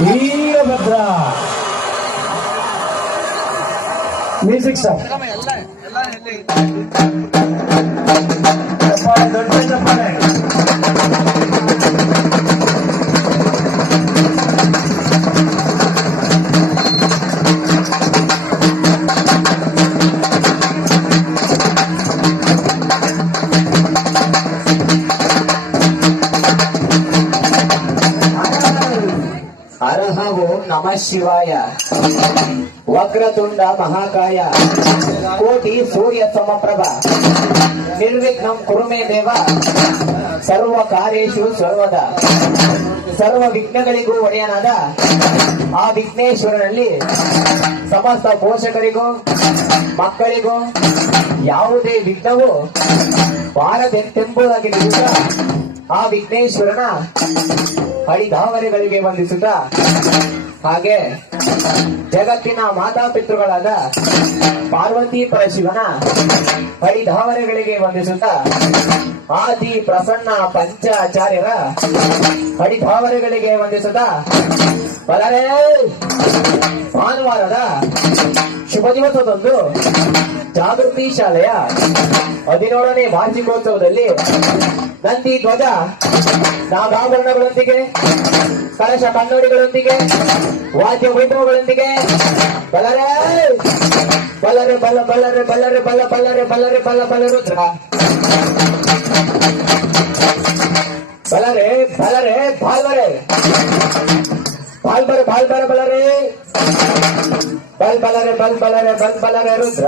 Veerabhadra music sir ದೊಡ್ಡ ಓಂ ನಮ ಶಿವಾಯ ವಕ್ರತುಂಡ ಮಹಾಕಾಯ ಕೋಟಿ ಸೂರ್ಯ ಸಮಪ್ರಭ ನಿರ್ವಿಘ್ನಂ ಕುರುಮೆ ದೇವ ಸರ್ವ ಕಾರ್ಯೇಶು ಸರ್ವದ ಸರ್ವ ವಿಘ್ನಗಳಿಗೂ ಒಡೆಯನಾದ ಆ ವಿಘ್ನೇಶ್ವರನಲ್ಲಿ ಸಮಸ್ತ ಪೋಷಕರಿಗೂ, ಮಕ್ಕಳಿಗೂ ಯಾವುದೇ ವಿಘ್ನವು ಬಾರದೆಂತೆಂಬುದಾಗಿ ನಿಂತ ಆ ವಿಘ್ನೇಶ್ವರನ ಪಡಿ ಧಾವನೆಗಳಿಗೆ ವಂದಿಸುತ್ತಾ ಹಾಗೆ ಜಗತ್ತಿನ ಮಾತಾಪಿತೃಗಳಾದ ಪಾರ್ವತಿ ಪರಶಿವನ ಪರಿಧಾವನೆಗಳಿಗೆ ವಂದಿಸುತ್ತಾ ಆದಿ ಪ್ರಸನ್ನ ಪಂಚಾಚಾರ್ಯರ ಪರಿಧಾವನೆಗಳಿಗೆ ವಂದಿಸುತ್ತಾ ಬಲರೇ ಭಾನುವಾರದ ಶುಭ ದಿವಸದಂದು ಜಾಗೃತಿ ಶಾಲೆಯ ಹದಿನೇಳನೇ ವಾರ್ಷಿಕೋತ್ಸವದಲ್ಲಿ ನಂದಿ ಧ್ವಜ ನಾಗಾಭರಣಗಳೊಂದಿಗೆ, ಕಲಶ ಕನ್ನಡಿಗಳೊಂದಿಗೆ ವಾದ್ಯ ವೈಭವಗಳೊಂದಿಗೆ ಬಲರೇ ಬಲ್ಲರೆ ಬಲ್ಲ ಬಲ್ಲರೆ ಬಲ್ಲರೆ ಬಲ್ಲ ಬಲ್ಲರೆ ಬಲ್ಲರೆ ಬಲ್ಲ ಬಲ್ಲ ರುದ್ರ ಬಲರೆ ಬಲರೆ ಬಾಲ್ಬರೆ ಬಾಲ್ಬರೆ ಬಾಲ್ಬರೆ ಬಲರೆ ಬಲ್ ಬಲರೆ ಬಲ್ ಬಲರೆ ಬಲ್ ಬಲರೆ ರುದ್ರ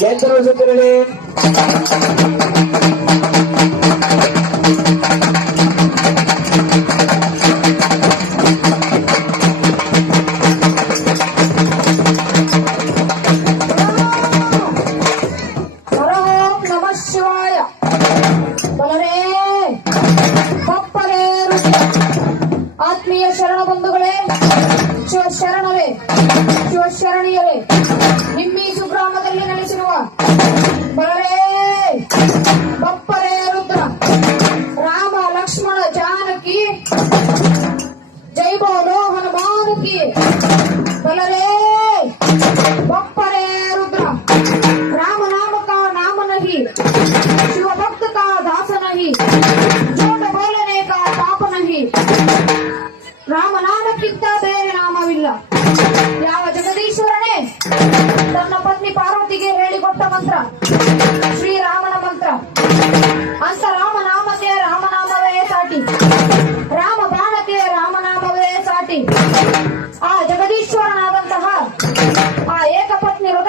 ஜெயந்தரவு சுந்தரனே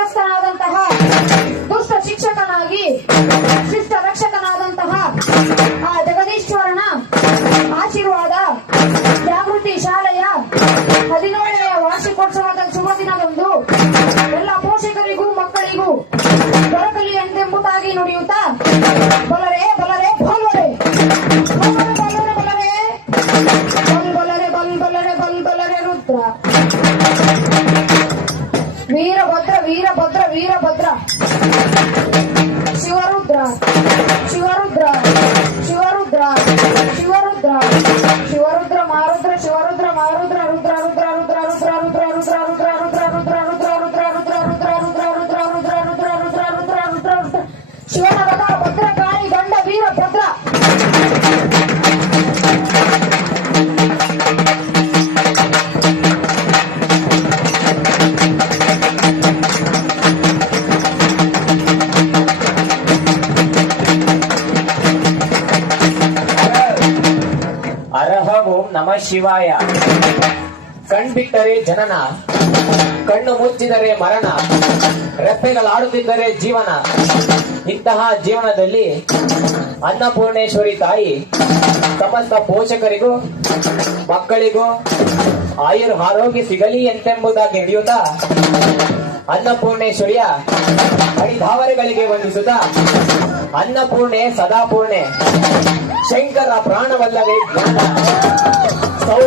ತಟಸ್ಥನಾದಂತಹ ದುಷ್ಟ ಶಿಕ್ಷಕನಾಗಿ ವೀರಭದ್ರ ವೀರಭದ್ರ ಶಿವರುದ್ರ ಶಿವರುದ್ರ ಶಿವರುದ್ರ ನಮ ಶಿವಾಯ. ಕಣ್ಬಿಟ್ಟರೆ ಜನನ, ಕಣ್ಣು ಮುಚ್ಚಿದರೆ ಮರಣ, ರೆಪ್ಪೆಗಳಾಡುತ್ತಿದ್ದರೆ ಜೀವನ. ಇಂತಹ ಜೀವನದಲ್ಲಿ ಅನ್ನಪೂರ್ಣೇಶ್ವರಿ ತಾಯಿ ಸಮಸ್ತ ಪೋಷಕರಿಗೂ, ಮಕ್ಕಳಿಗೂ ಆಯುರ್ ಆರೋಗ್ಯ ಸಿಗಲಿ ಎಂತೆಂಬುದಾಗಿ ನಡೆಯುತ್ತಾ, ಅನ್ನಪೂರ್ಣೇಶ್ವರಿಯ ಹರಿಧಾವರೆಗಳಿಗೆ ವಂದಿಸುತ್ತಾ ಅನ್ನಪೂರ್ಣೆ, ಸದಾಪೂರ್ಣೆ. ಶಂಕರ ಪ್ರಾಣವಲ್ಲವೇ ಜ್ಞಾನ. ಸೌ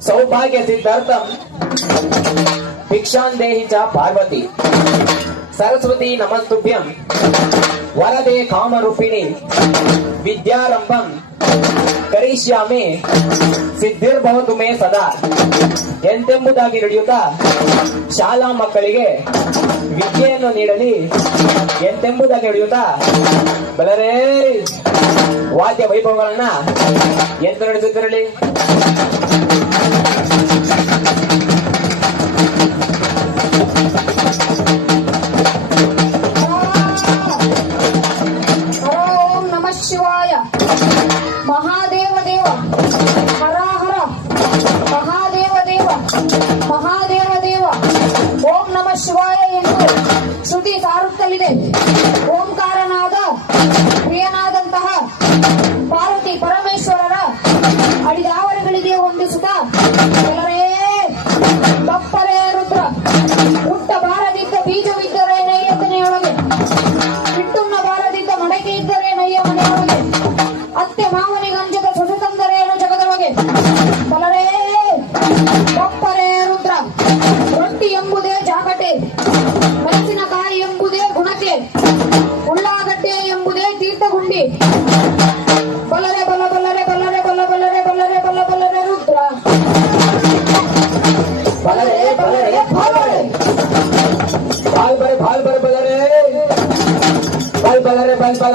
ಸೌಭಾಗ್ಯ ಸಿದ್ಧಾರ್ಥಂ ಭಿಕ್ಷಾಂದೇಹಿ ಚ ಪಾರ್ವತಿ. ಸರಸ್ವತಿ ನಮಸ್ತುಭ್ಯಂ. ವರದೆ ಕಾಮರೂಪಿಣಿ. ವಿದ್ಯಾರಂಭಂ. ಕರಿಷ್ಯಾಮಿ. ಸಿದ್ಧಿರ್ಭವತು ಮೇ ಸದಾ. ಎಂತೆಂಬುದಾಗಿ ನಡೆಯುತ್ತಾ? ಶಾಲಾ ಮಕ್ಕಳಿಗೆ ವಿದ್ಯೆಯನ್ನು ನೀಡಲಿ. ಎಂತೆಂಬುದಾಗಿ ಹಿಡಿಯುತ್ತಾ ಬಲರೇ ವಾದ್ಯ ವೈಭವಗಳನ್ನ ಎಂತ ನಡೆಸುತ್ತಿರಲಿ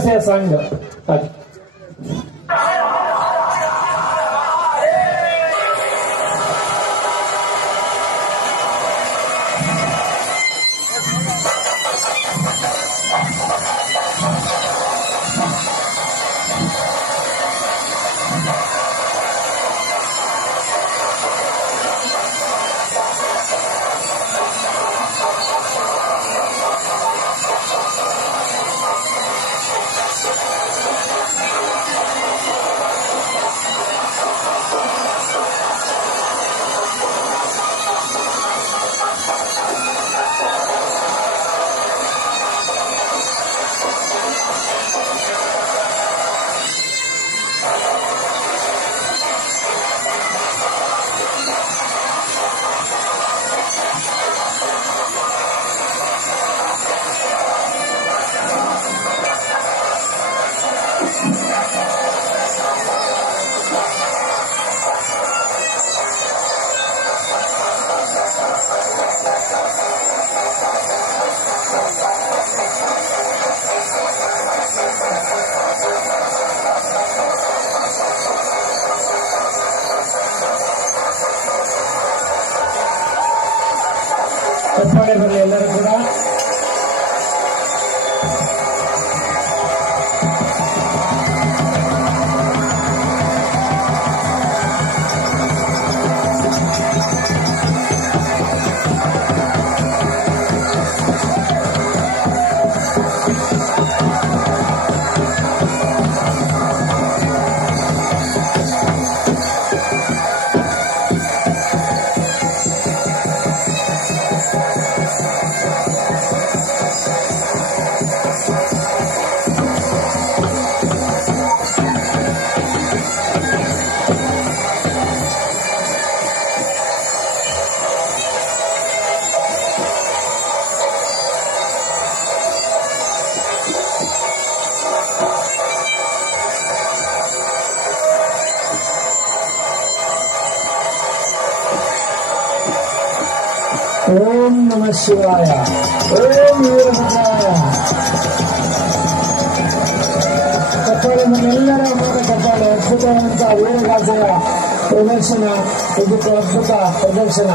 现在三个 ಓಂ ನಮ ಶಿವಾಯ ಓಂ ವೀರಭದ್ರಾಯ ಕಪ್ಪಾಳೆ ನಮ್ಮೆಲ್ಲರ ಮೂಲಕ ಕಪ್ಪಾಳೆ ಅದ್ಭುತವಂತ ವೀರಗಾಸೆಯ ಪ್ರದರ್ಶನ ಇದಕ್ಕೆ ಅದ್ಭುತ ಪ್ರದರ್ಶನ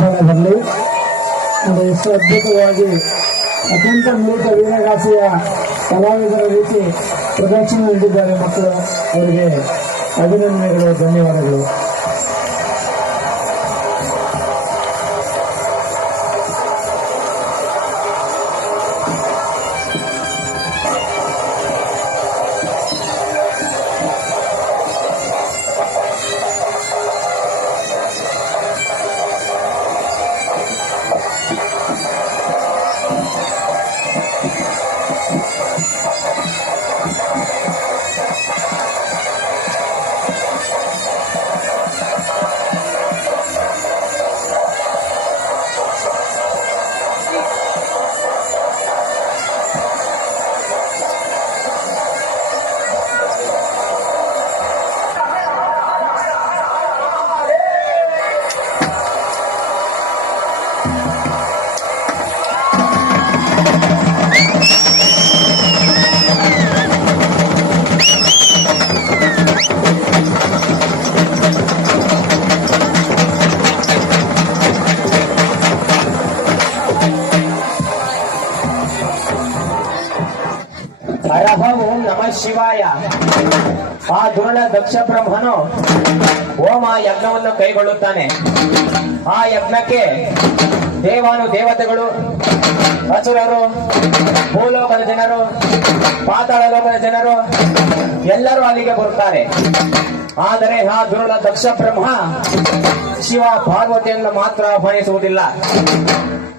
ಬರಲಿ ಅದು ಎಷ್ಟು ಅದ್ಭುತವಾಗಿ ಅತ್ಯಂತ ಮೂಲಕ ವೀರಗಾಸೆಯ ಕಲಾವಿದರ ರೀತಿ ಪ್ರದರ್ಶನ ನೀಡಿದ್ದಾರೆ ಮಕ್ಕಳು. ಅವರಿಗೆ ಅಭಿನಂದನೆಗಳು, ಧನ್ಯವಾದಗಳು. ಶಿವಾಯ. ಆ ದುರುಳ ದಕ್ಷ ಬ್ರಹ್ಮನು ಹೋಮ ಯಜ್ಞವನ್ನು ಕೈಗೊಳ್ಳುತ್ತಾನೆ. ಆ ಯಜ್ಞಕ್ಕೆ ದೇವಾನು ದೇವತೆಗಳು, ಅಸುರರು, ಭೂಲೋಕದ ಜನರು ಪಾತಾಳ ಲೋಕದ ಜನರು ಎಲ್ಲರೂ ಅಲ್ಲಿಗೆ ಬರುತ್ತಾರೆ. ಆದರೆ ಆ ದುರುಳ ದಕ್ಷ ಬ್ರಹ್ಮ ಶಿವ ಪಾರ್ವತಿಯನ್ನು ಮಾತ್ರ ಆಹ್ವಾನಿಸುವುದಿಲ್ಲ.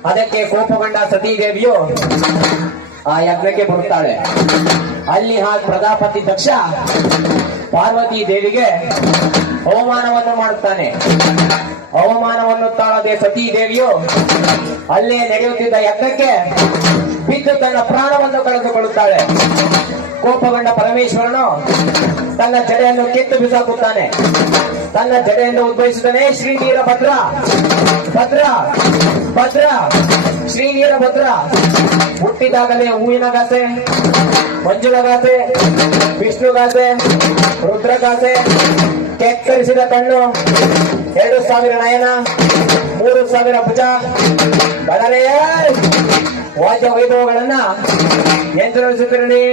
ಅದಕ್ಕೆ ಕೋಪಗೊಂಡ ಸತೀದೇವಿಯು ಆ ಯಜ್ಞಕ್ಕೆ ಬರುತ್ತಾಳೆ. ಅಲ್ಲಿ ಹಾಗೆ ಪ್ರಜಾಪತಿ ದಕ್ಷ ಪಾರ್ವತಿ ದೇವಿಗೆ ಅವಮಾನವನ್ನು ಮಾಡುತ್ತಾನೆ. ಅವಮಾನವನ್ನು ತಾಳದೆ ಸತೀ ದೇವಿಯು ಅಲ್ಲೇ ನಡೆಯುತ್ತಿದ್ದ ಯಜ್ಞಕ್ಕೆ ಬಿದ್ದು ತನ್ನ ಪ್ರಾಣವನ್ನು ಕಳೆದುಕೊಳ್ಳುತ್ತಾಳೆ. ಕೋಪಗೊಂಡ ಪರಮೇಶ್ವರನು ತನ್ನ ಜಡೆಯನ್ನು ಕಿತ್ತು ಬಿಸಾಕುತ್ತಾನೆ. ತನ್ನ ಜಡೆಯಿಂದ ಉದ್ಭವಿಸುತ್ತಾನೆ, ಶ್ರೀ ವೀರಭದ್ರ. ಭದ್ರ ಭದ್ರ. ಶ್ರೀ ವೀರಭದ್ರ ಹುಟ್ಟಿದಾಗಲೇ ಹೂವಿನ ಗಾಸೆ ಮಂಜುಳ ಗಾಸೆ ವಿಷ್ಣು ಗಾಸೆ ರುದ್ರಗಾಸೆ ಕೆಕ್ಕರಿಸಿದ ಕಣ್ಣು, ಎರಡು ಸಾವಿರ ನಯನ, ಮೂರು ಸಾವಿರ ಭುಜ. ಬಡಲೆಯ ವಾದ್ಯ ವೈಭವಗಳನ್ನ ಯಂತ್ರಣಿಸುತ್ತಿರಲಿ